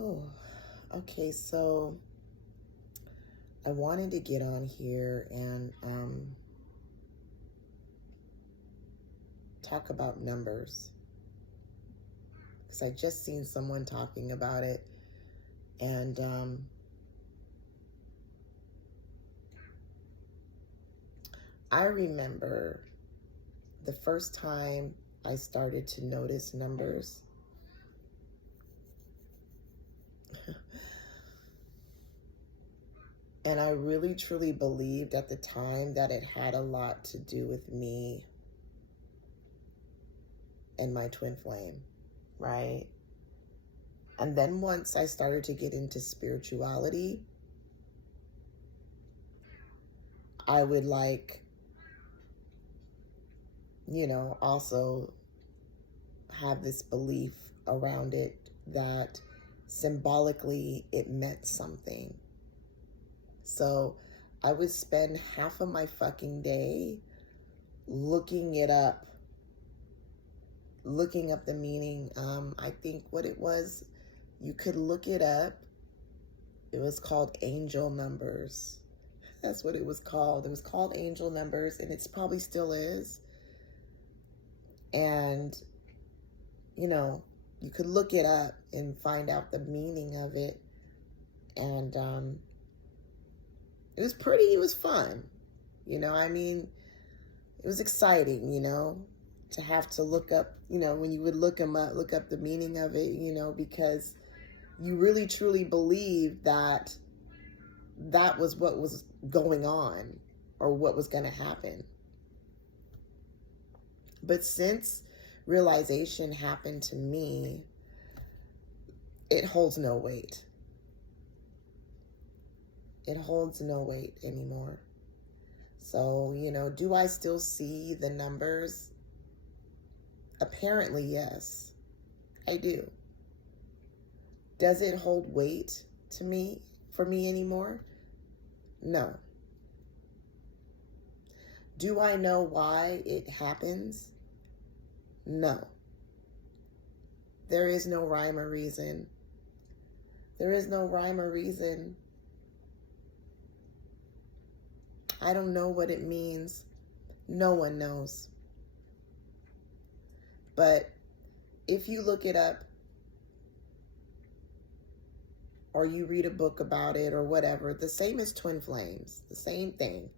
Oh, okay. So I wanted to get on here and talk about numbers because I just seen someone talking about it, and I remember the first time I started to notice numbers. And I really truly believed at the time that it had a lot to do with me and my twin flame, right? And then once I started to get into spirituality, I would also have this belief around it that symbolically it meant something. So I would spend half of my fucking day looking it up, looking up the meaning. I think what it was, you could look it up. It was called angel numbers. That's what it was called. It was called angel numbers, and it's probably still is. And, you could look it up and find out the meaning of it. And it was fun. It was exciting, to have to look up, when you would look up the meaning of it, because you really truly believe that was what was going on or what was going to happen. But since realization happened to me, it holds no weight. It holds no weight anymore. So, do I still see the numbers? Apparently, yes, I do. Does it hold weight for me anymore? No. Do I know why it happens? No. There is no rhyme or reason. There is no rhyme or reason. I don't know what it means. No one knows. But if you look it up or you read a book about it or whatever, the same as twin flames, the same thing.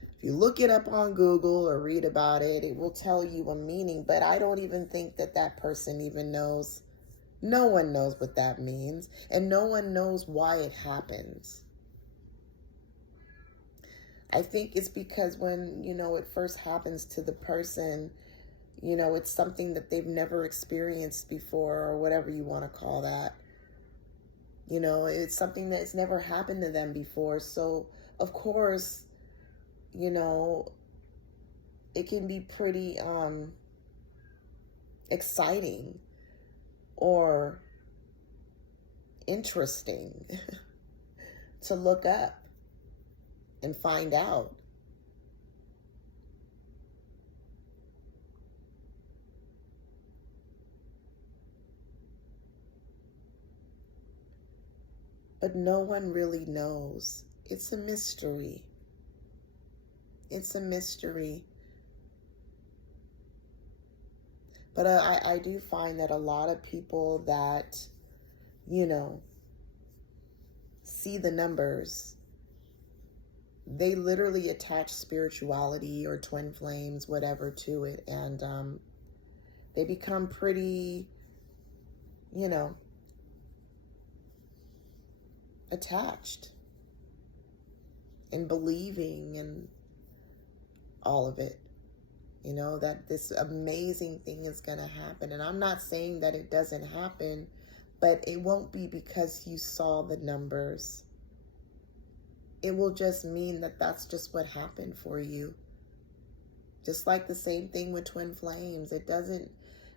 If you look it up on Google or read about it, it will tell you a meaning, but I don't even think that person even knows. No one knows what that means, and no one knows why it happens. I think it's because when, it first happens to the person, it's something that they've never experienced before or whatever you want to call that. It's something that's never happened to them before. So, of course, it can be pretty exciting or interesting to look up and find out. But no one really knows. It's a mystery. It's a mystery. But I do find that a lot of people that, see the numbers, they literally attach spirituality or twin flames, whatever, to it. And they become pretty, attached and believing and all of it. That this amazing thing is going to happen. And I'm not saying that it doesn't happen, but it won't be because you saw the numbers. It will just mean that that's just what happened for you. Just like the same thing with twin flames.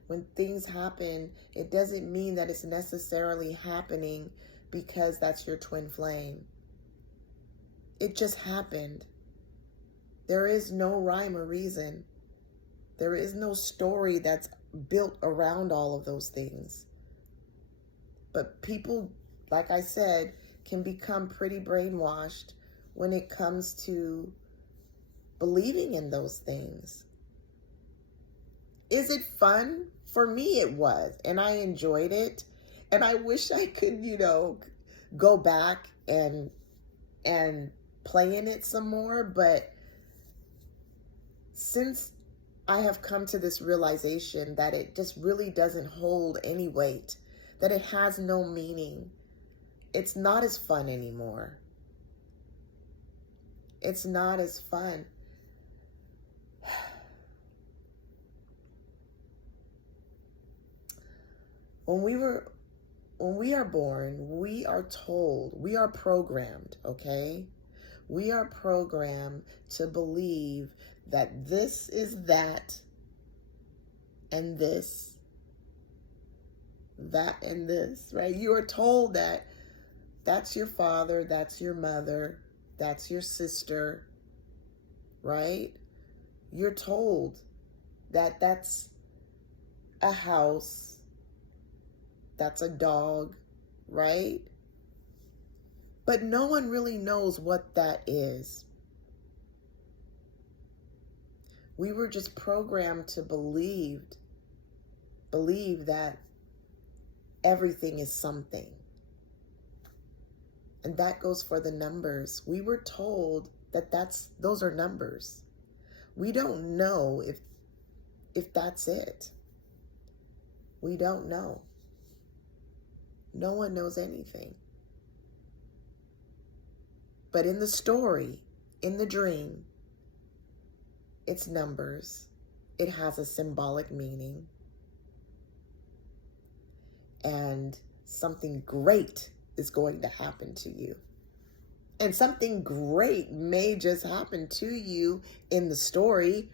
When things happen, it doesn't mean that it's necessarily happening because that's your twin flame. It just happened. There is no rhyme or reason. There is no story that's built around all of those things. But people like I said, can become pretty brainwashed when it comes to believing in those things. Is it fun? For me, it was, and I enjoyed it. And I wish I could, go back and play in it some more. But since I have come to this realization that it just really doesn't hold any weight, that it has no meaning, it's not as fun anymore. It's not as fun. When we are born, we are told, we are programmed, okay? We are programmed to believe that this is that, and this, that, and this, right? You are told that that's your father, that's your mother, that's your sister, right? You're told that that's a house, that's a dog, right? But no one really knows what that is. We were just programmed to believe that everything is something. And that goes for the numbers. We were told that those are numbers. We don't know if that's it. We don't know. No one knows anything. But in the story, in the dream, it's numbers. It has a symbolic meaning. And something great is going to happen to you. And something great may just happen to you in the story.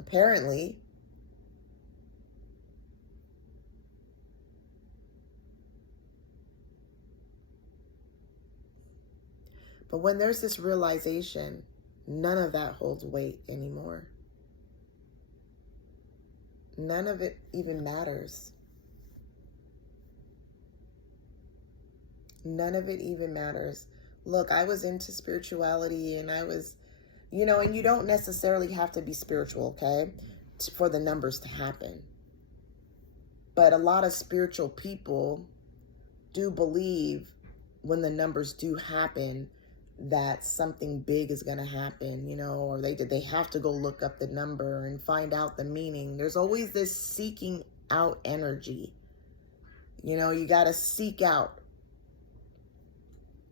Apparently. But when there's this realization, none of that holds weight anymore. None of it even matters. None of it even matters. Look, I was into spirituality, and I was, and you don't necessarily have to be spiritual, okay, for the numbers to happen. But a lot of spiritual people do believe when the numbers do happen that something big is going to happen, or they have to go look up the number and find out the meaning. There's always this seeking out energy. You got to seek out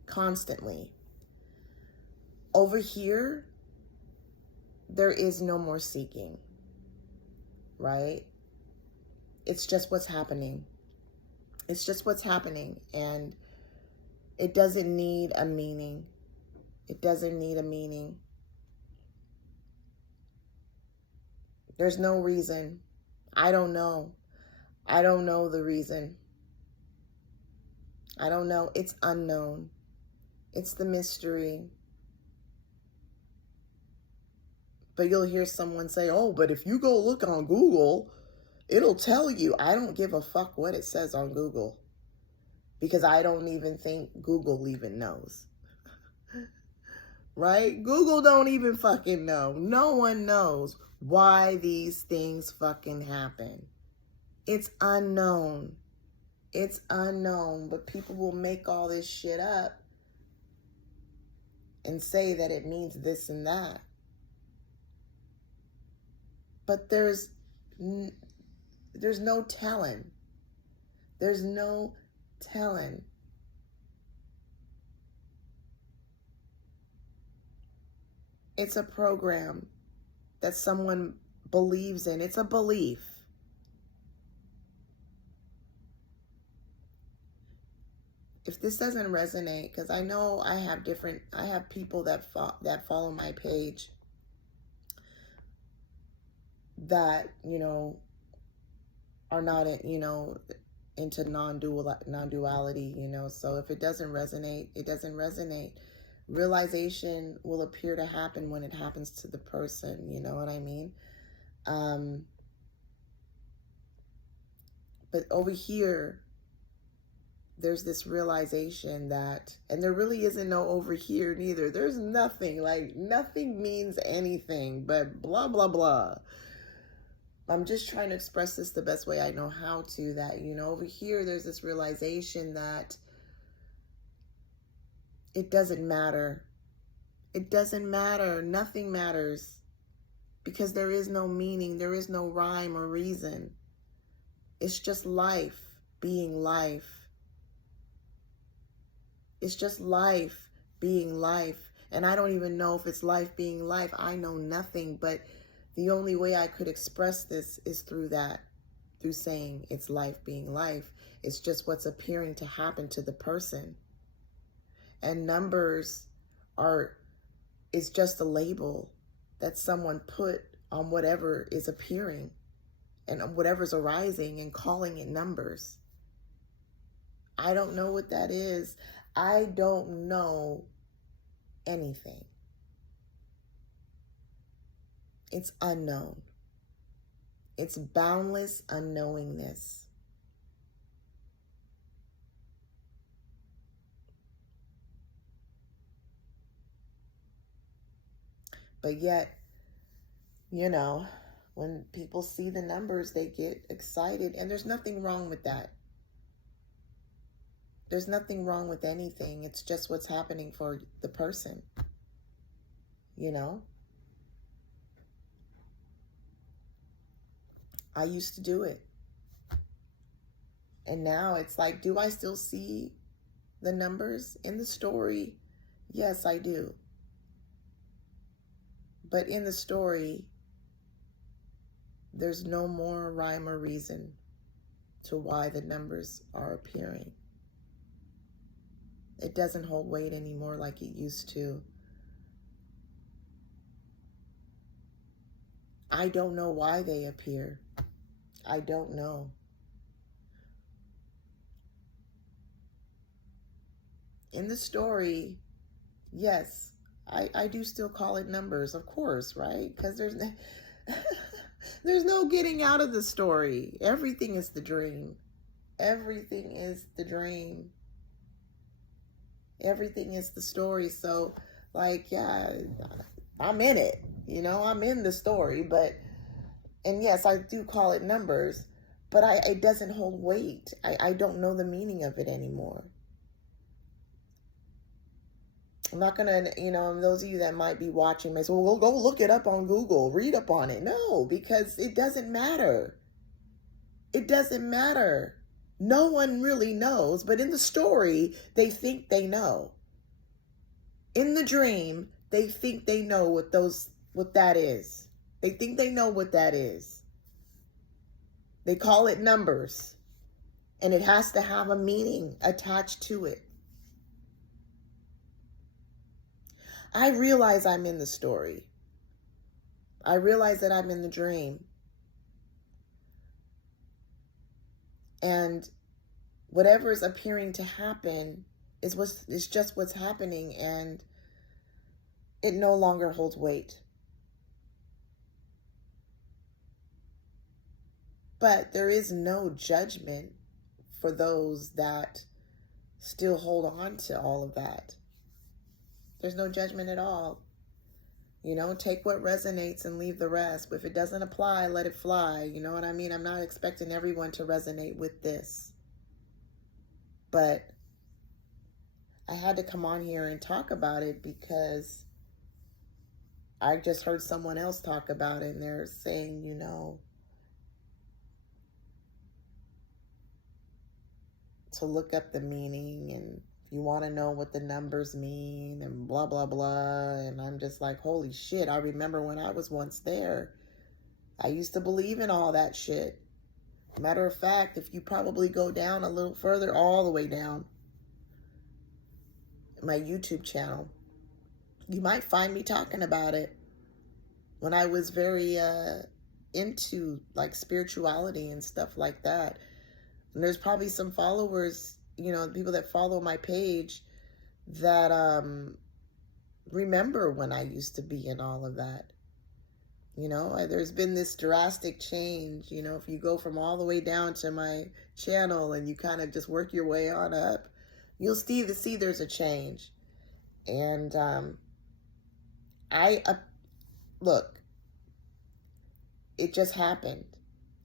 constantly. Over here, there is no more seeking, right? It's just what's happening. It's just what's happening, and it doesn't need a meaning. It doesn't need a meaning. There's no reason. I don't know. I don't know the reason. I don't know. It's unknown. It's the mystery. But you'll hear someone say, oh, but if you go look on Google, it'll tell you. I don't give a fuck what it says on Google, because I don't even think Google even knows. Right? Google don't even fucking know. No one knows why these things fucking happen. It's unknown. It's unknown. But people will make all this shit up and say that it means this and that. But there's no telling. There's no telling. It's a program that someone believes in. It's a belief. If this doesn't resonate, because I know I have people that follow my page that, are not, into non-duality, so if it doesn't resonate, it doesn't resonate. Realization will appear to happen when it happens to the person, you know what I mean? But over here, there's this realization that, and there really isn't no over here neither. There's nothing, like nothing means anything but blah, blah, blah. I'm just trying to express this the best way I know how to, that, you know, over here, there's this realization that it doesn't matter. It doesn't matter. Nothing matters, because there is no meaning. There is no rhyme or reason. It's just life being life. It's just life being life. And I don't even know if it's life being life. I know nothing, but the only way I could express this is through that, through saying it's life being life. It's just what's appearing to happen to the person. And numbers is just a label that someone put on whatever is appearing and whatever's arising, and calling it numbers. I don't know what that is. I don't know anything. It's unknown. It's boundless unknowingness. But yet, you know, when people see the numbers, they get excited, and there's nothing wrong with that. There's nothing wrong with anything. It's just what's happening for the person, you know? I used to do it. And now it's like, do I still see the numbers in the story? Yes, I do. But in the story, there's no more rhyme or reason to why the numbers are appearing. It doesn't hold weight anymore like it used to. I don't know why they appear. I don't know. In the story, yes, I do still call it numbers, of course, right? Because there's no getting out of the story. Everything is the dream. Everything is the dream. Everything is the story. So, like, yeah, I'm in it. You know, I'm in the story. But, and yes, I do call it numbers, but it doesn't hold weight. I don't know the meaning of it anymore. I'm not going to, you know, those of you that might be watching may say, well, go look it up on Google, read up on it. No, because it doesn't matter. It doesn't matter. No one really knows, but in the story, they think they know. In the dream, they think they know what that is. They think they know what that is. They call it numbers, and it has to have a meaning attached to it. I realize I'm in the story. I realize that I'm in the dream. And whatever is appearing to happen is just what's happening, and it no longer holds weight. But there is no judgment for those that still hold on to all of that. There's no judgment at all. You know, take what resonates and leave the rest. If it doesn't apply, let it fly. You know what I mean? I'm not expecting everyone to resonate with this. But I had to come on here and talk about it because I just heard someone else talk about it, and they're saying, you know, to look up the meaning, and you want to know what the numbers mean, and blah, blah, blah. And I'm just like, holy shit, I remember when I was once there. I used to believe in all that shit. Matter of fact, if you probably go down a little further, all the way down, my YouTube channel, you might find me talking about it when I was very into like spirituality and stuff like that. And there's probably some followers, you know, people that follow my page that remember when I used to be in all of that. There's been this drastic change. If you go from all the way down to my channel and you kind of just work your way on up, you'll see there's a change. And look, it just happened.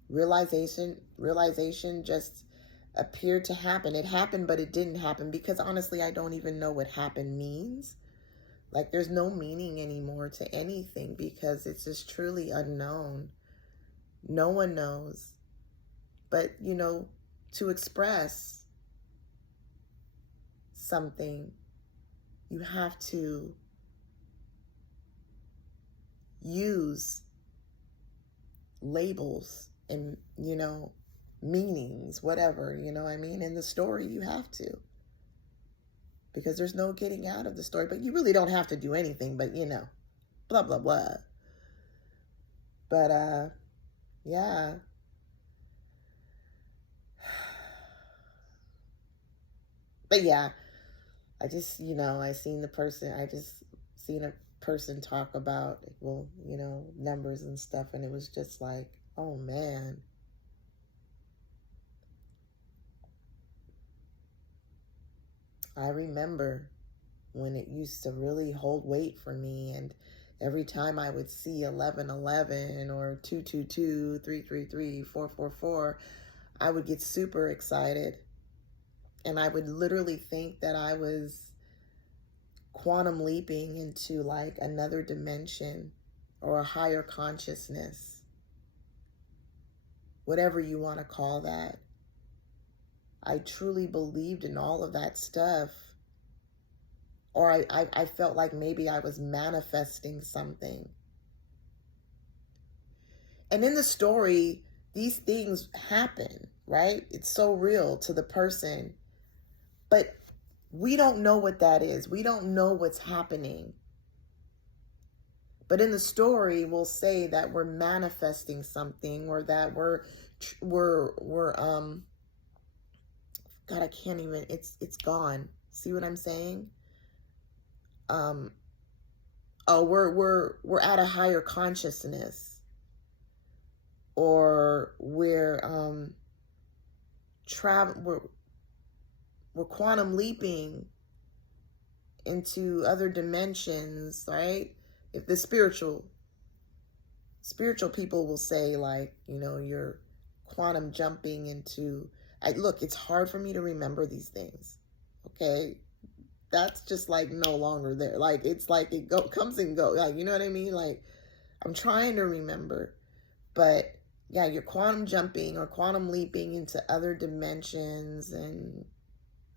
Realization just appeared to happen. It happened, but it didn't happen, because honestly, I don't even know what happen means. Like, there's no meaning anymore to anything, because it's just truly unknown. No one knows. But, to express something, you have to use labels and, meanings, whatever, I mean? In the story, you have to. Because there's no getting out of the story. But you really don't have to do anything, but, blah, blah, blah. But, yeah. But, yeah. I just, I seen a person talk about, well, numbers and stuff, and it was just like, oh, man. I remember when it used to really hold weight for me, and every time I would see 1111 or 222, 333, 444, I would get super excited. And I would literally think that I was quantum leaping into like another dimension or a higher consciousness, whatever you want to call that. I truly believed in all of that stuff. Or I felt like maybe I was manifesting something. And in the story, these things happen, right? It's so real to the person. But we don't know what that is. We don't know what's happening. But in the story, we'll say that we're manifesting something, or that we're God, I can't even, it's gone. See what I'm saying? We're at a higher consciousness, or we're quantum leaping into other dimensions, right? If the spiritual people will say, like, you're quantum jumping into, look, it's hard for me to remember these things, okay? That's just like no longer there. Like, it's like it comes and goes. Like, you know what I mean? Like, I'm trying to remember, but yeah, you're quantum jumping or quantum leaping into other dimensions and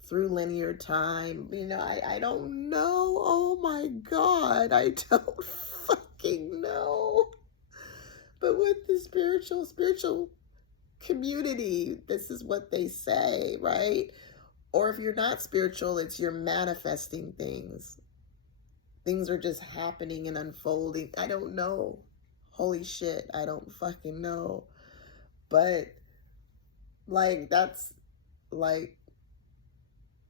through linear time. I don't know. Oh my God, I don't fucking know. But with the spiritual community, this is what they say, right? Or if you're not spiritual, it's you're manifesting things. Things are just happening and unfolding. I don't know. Holy shit, I don't fucking know. But, like, that's, like,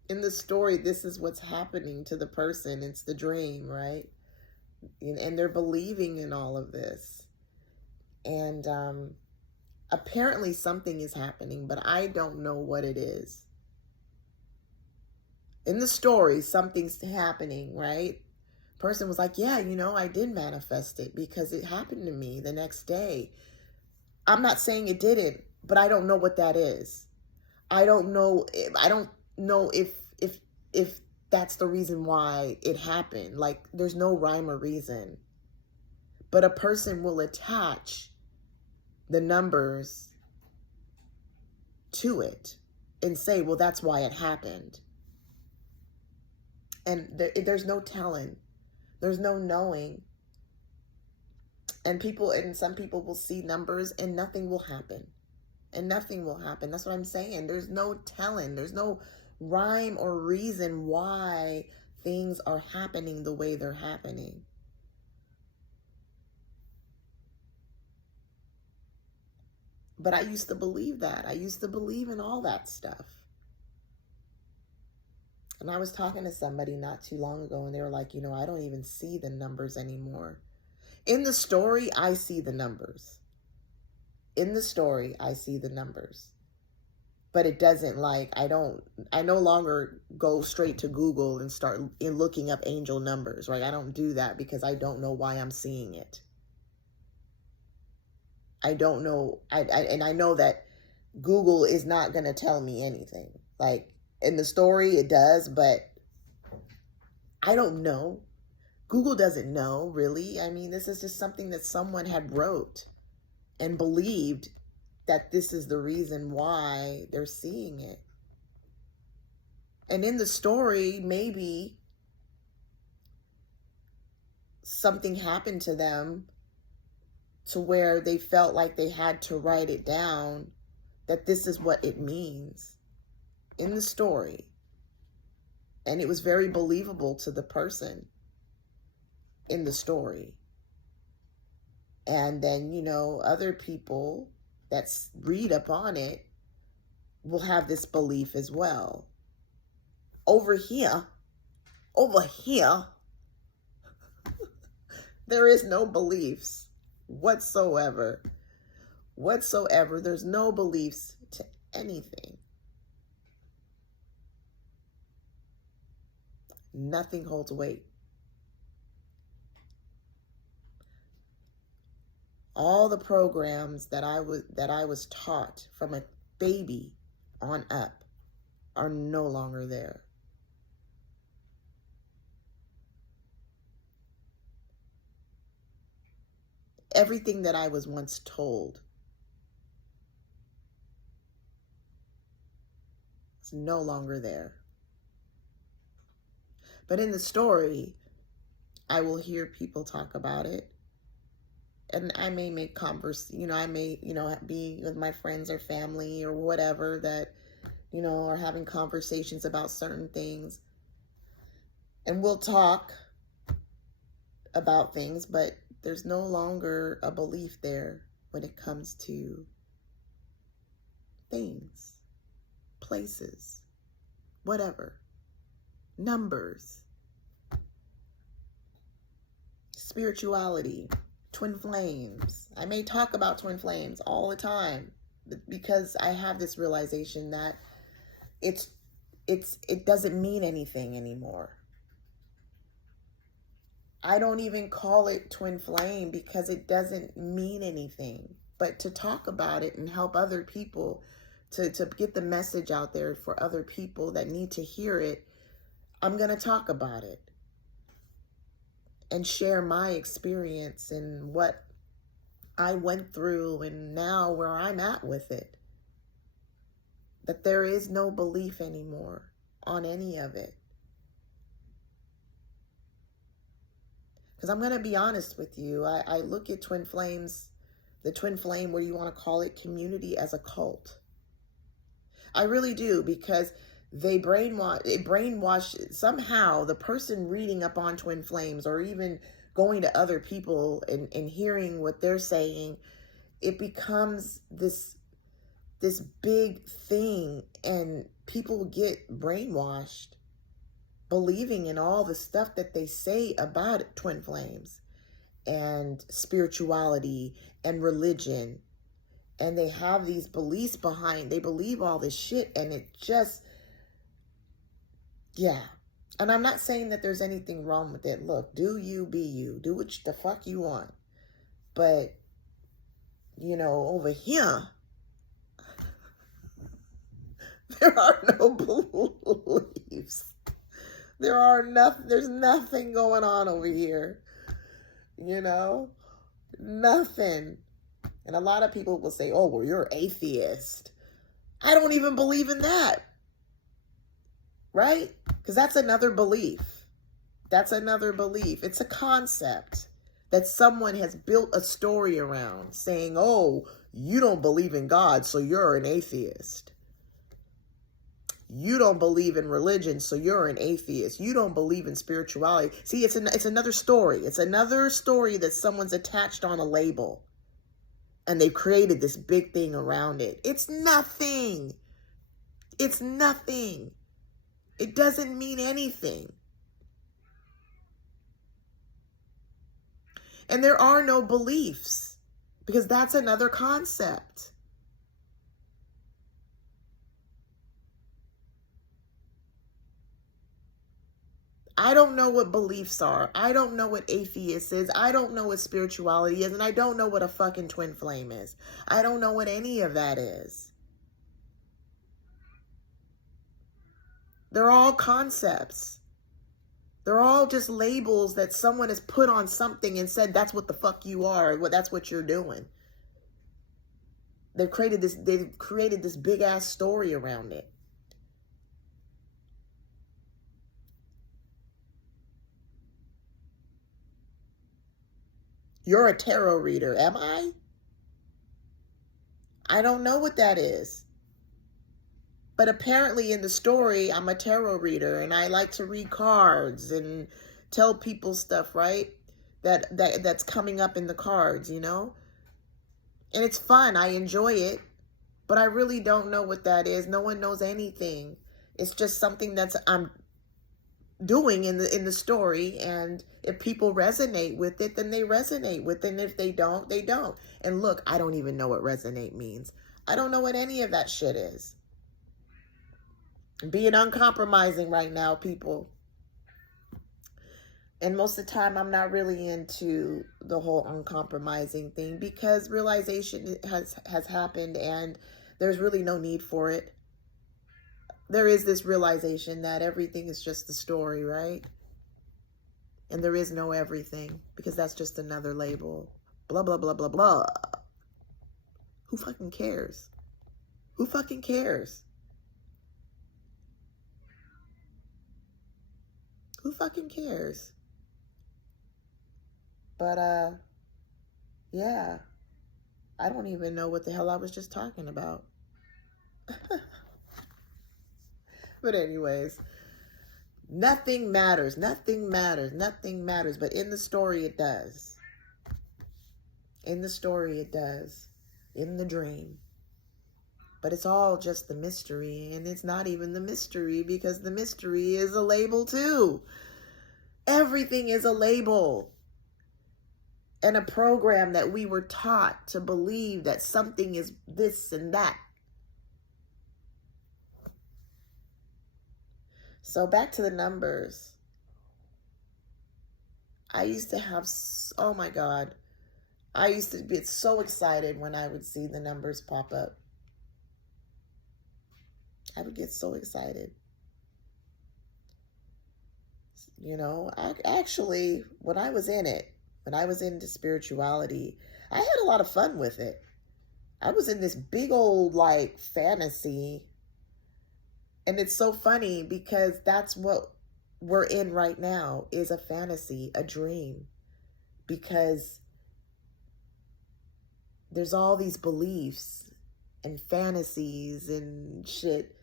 in the story, this is what's happening to the person. It's the dream, right? And they're believing in all of this. And apparently something is happening, but I don't know what it is. In the story, something's happening, right? Person was like, yeah, I did manifest it because it happened to me the next day. I'm not saying it didn't, but I don't know what that is. I don't know if that's the reason why it happened. Like, there's no rhyme or reason. But a person will attach the numbers to it and say, well, that's why it happened. And there's no telling. There's no knowing. And some people will see numbers and nothing will happen. And nothing will happen. That's what I'm saying. There's no telling. There's no rhyme or reason why things are happening the way they're happening. But I used to believe that. I used to believe in all that stuff. And I was talking to somebody not too long ago, and they were like, I don't even see the numbers anymore. In the story, I see the numbers. In the story, I see the numbers. But it doesn't, like, I no longer go straight to Google and start looking up angel numbers, right? I don't do that because I don't know why I'm seeing it. I don't know. And I know that Google is not going to tell me anything. Like, in the story, it does, but I don't know. Google doesn't know, really. I mean, this is just something that someone had wrote and believed that this is the reason why they're seeing it. And in the story, maybe something happened to them to where they felt like they had to write it down, that this is what it means in the story. And it was very believable to the person in the story. And then, you know, other people that read up on it will have this belief as well. Over here, there is no beliefs whatsoever. There's no beliefs to anything. Nothing holds weight. All the programs that I was taught from a baby on up are no longer there. Everything that I was once told is no longer there. But in the story, I will hear people talk about it. And I may make I may, be with my friends or family or whatever that, are having conversations about certain things. And we'll talk about things, but there's no longer a belief there when it comes to things, places, whatever, numbers, spirituality, twin flames. I may talk about twin flames all the time because I have this realization that it doesn't mean anything anymore. I don't even call it twin flame because it doesn't mean anything. But to talk about it and help other people, to get the message out there for other people that need to hear it, I'm going to talk about it and share my experience and what I went through and now where I'm at with it. That there is no belief anymore on any of it. Because I'm going to be honest with you, I look at twin flames, the twin flame, where you want to call it, community, as a cult. I really do, because they brainwash somehow the person reading up on twin flames, or even going to other people and hearing what they're saying. It becomes this big thing, and people get brainwashed, believing in all the stuff that they say about twin flames and spirituality and religion. And they have these beliefs they believe all this shit, and it just, yeah. And I'm not saying that there's anything wrong with it. Look, do you, be you. Do what the fuck you want. But, over here, there are no beliefs. There's nothing going on over here. Nothing. And a lot of people will say, oh, well, you're atheist. I don't even believe in that. Right? Because that's another belief. It's a concept that someone has built a story around, saying, oh, you don't believe in God, so you're an atheist. You don't believe in religion, so you're an atheist. You don't believe in spirituality. See, it's another story. It's another story that someone's attached on a label. And they've created this big thing around it. It's nothing. It doesn't mean anything. And there are no beliefs, because that's another concept. I don't know what beliefs are. I don't know what atheist is. I don't know what spirituality is. And I don't know what a fucking twin flame is. I don't know what any of that is. They're all concepts. They're all just labels that someone has put on something and said, that's what the fuck you are. That's what you're doing. They've created this big ass story around it. You're a tarot reader, am I? I don't know what that is. But apparently in the story, I'm a tarot reader and I like to read cards and tell people stuff, right? That's coming up in the cards, you know? And it's fun. I enjoy it. But I really don't know what that is. No one knows anything. It's just something I'm doing in the story, and if people resonate with it, then they resonate with it, and if they don't, they don't. And look, I don't even know what resonate means. I don't know what any of that shit is. I'm being uncompromising right now, people. And most of the time, I'm not really into the whole uncompromising thing, because realization has happened, and there's really no need for it. There is this realization that everything is just the story, right? And there is no everything, because that's just another label. Blah, blah, blah, blah, blah. Who fucking cares? Who fucking cares? Who fucking cares? But, yeah. I don't even know what the hell I was just talking about. But anyways, nothing matters. Nothing matters. Nothing matters. But in the story, it does. In the story, it does. In the dream. But it's all just the mystery. And it's not even the mystery, because the mystery is a label too. Everything is a label. And a program that we were taught to believe that something is this and that. So back to the numbers. I used to have, oh my God. I used to get so excited when I would see the numbers pop up. I would get so excited. You know, actually, when I was in it, when I was into spirituality, I had a lot of fun with it. I was in this big old like fantasy. And it's so funny, because that's what we're in right now, is a fantasy, a dream. Because there's all these beliefs and fantasies and shit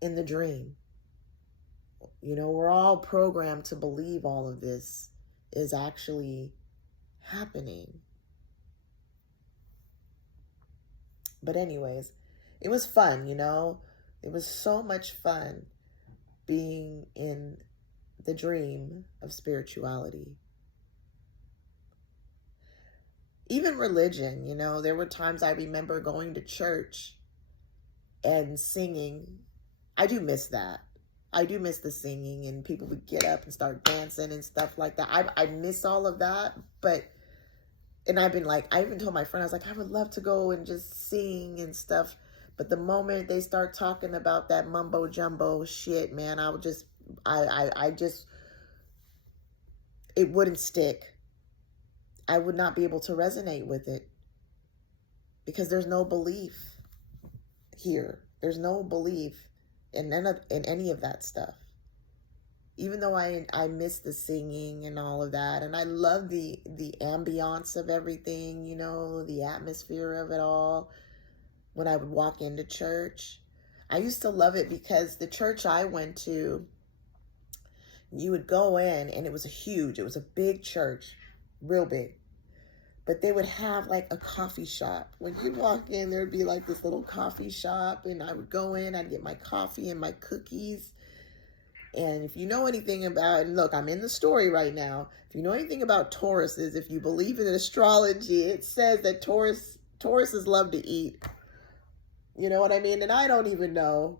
in the dream. You know, we're all programmed to believe all of this is actually happening. But anyways, it was fun, you know. It was so much fun being in the dream of spirituality. Even religion, you know, there were times I remember going to church and singing. I do miss that. I do miss the singing, and people would get up and start dancing and stuff like that. I miss all of that, and I've been like, I even told my friend, I was like, I would love to go and just sing and stuff. But the moment they start talking about that mumbo jumbo shit, man, I would just, it wouldn't stick. I would not be able to resonate with it, because there's no belief here. There's no belief in any of that stuff. Even though I miss the singing and all of that, and I love the ambiance of everything, you know, the atmosphere of it all. When I would walk into church, I used to love it, because the church I went to, you would go in, and it was a big church, real big. But they would have like a coffee shop. When you walk in, there'd be like this little coffee shop, and I would go in, I'd get my coffee and my cookies. And if you know anything about, and look, I'm in the story right now. If you know anything about Tauruses, if you believe in astrology, it says that Tauruses love to eat. You know what I mean? And I don't even know.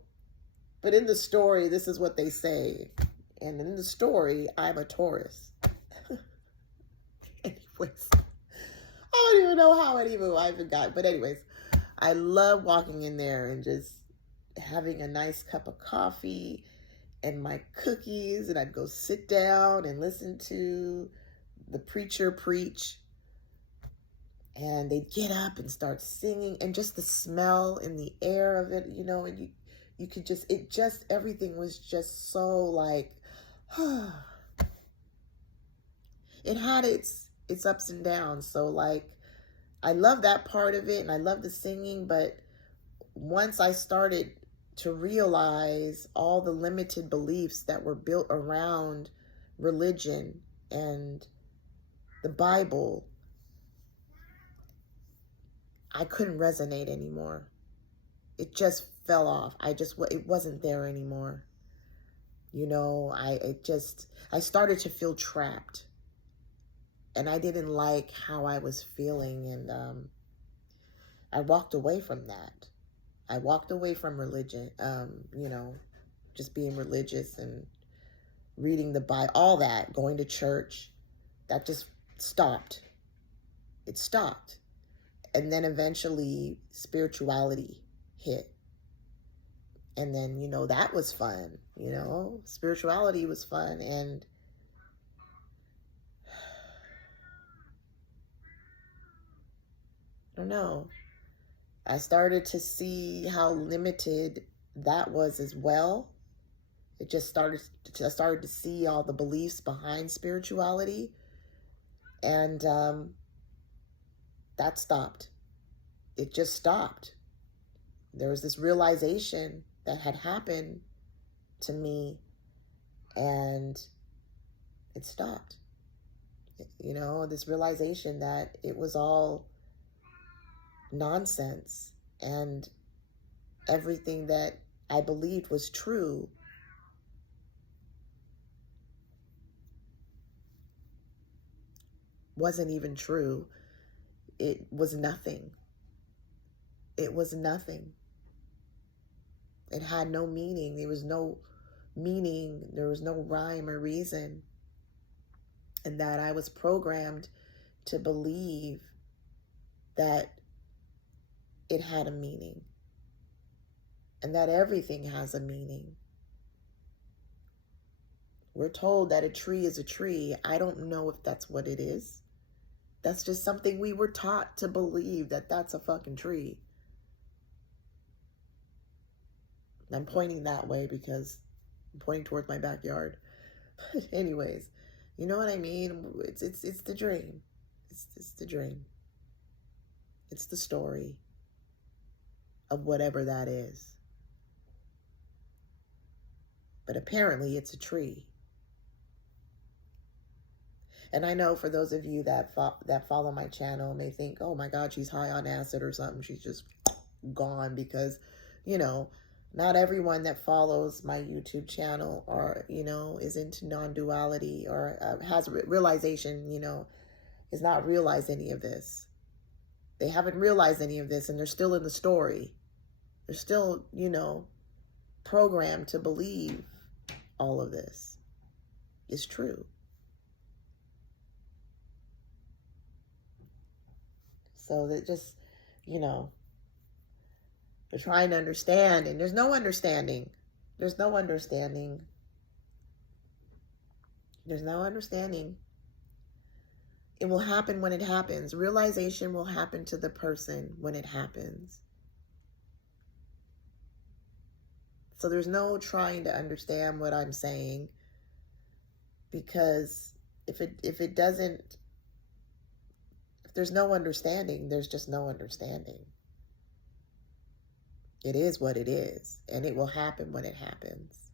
But in the story, this is what they say. And in the story, I'm a Taurus. Anyways, I don't even know how I even got. But anyways, I love walking in there and just having a nice cup of coffee and my cookies, and I'd go sit down and listen to the preacher preach, and they'd get up and start singing, and just the smell in the air of it, and you could just, everything was just so like, it had its ups and downs. So like, I love that part of it, and I love the singing, but once I started to realize all the limited beliefs that were built around religion and the Bible, I couldn't resonate anymore. It just fell off. It wasn't there anymore. I started to feel trapped, and I didn't like how I was feeling. And I walked away from that. I walked away from religion, just being religious and reading the Bible, all that, going to church. That just stopped. It stopped. And then eventually spirituality hit. And then, that was fun. Spirituality was fun. And I don't know. I started to see how limited that was as well. I started to see all the beliefs behind spirituality. And that stopped. It just stopped. There was this realization that had happened to me, and it stopped. This realization that it was all nonsense, and everything that I believed was true wasn't even true. It was nothing. It was nothing. It had no meaning. There was no meaning. There was no rhyme or reason. And that I was programmed to believe that it had a meaning, and that everything has a meaning. We're told that a tree is a tree. I don't know if that's what it is. That's just something we were taught to believe, that that's a fucking tree. I'm pointing that way because I'm pointing towards my backyard. But anyways, you know what I mean? It's the dream. It's the dream. It's the story of whatever that is. But apparently it's a tree. And I know for those of you that follow my channel may think, oh my God, she's high on acid or something. She's just gone, because, not everyone that follows my YouTube channel is into non-duality or has realization, has not realized any of this. They haven't realized any of this, and they're still in the story. They're still, programmed to believe all of this is true. So that just, they're trying to understand, and there's no understanding. There's no understanding. There's no understanding. It will happen when it happens. Realization will happen to the person when it happens. So there's no trying to understand what I'm saying, because if there's no understanding, there's just no understanding. It is what it is, and it will happen when it happens.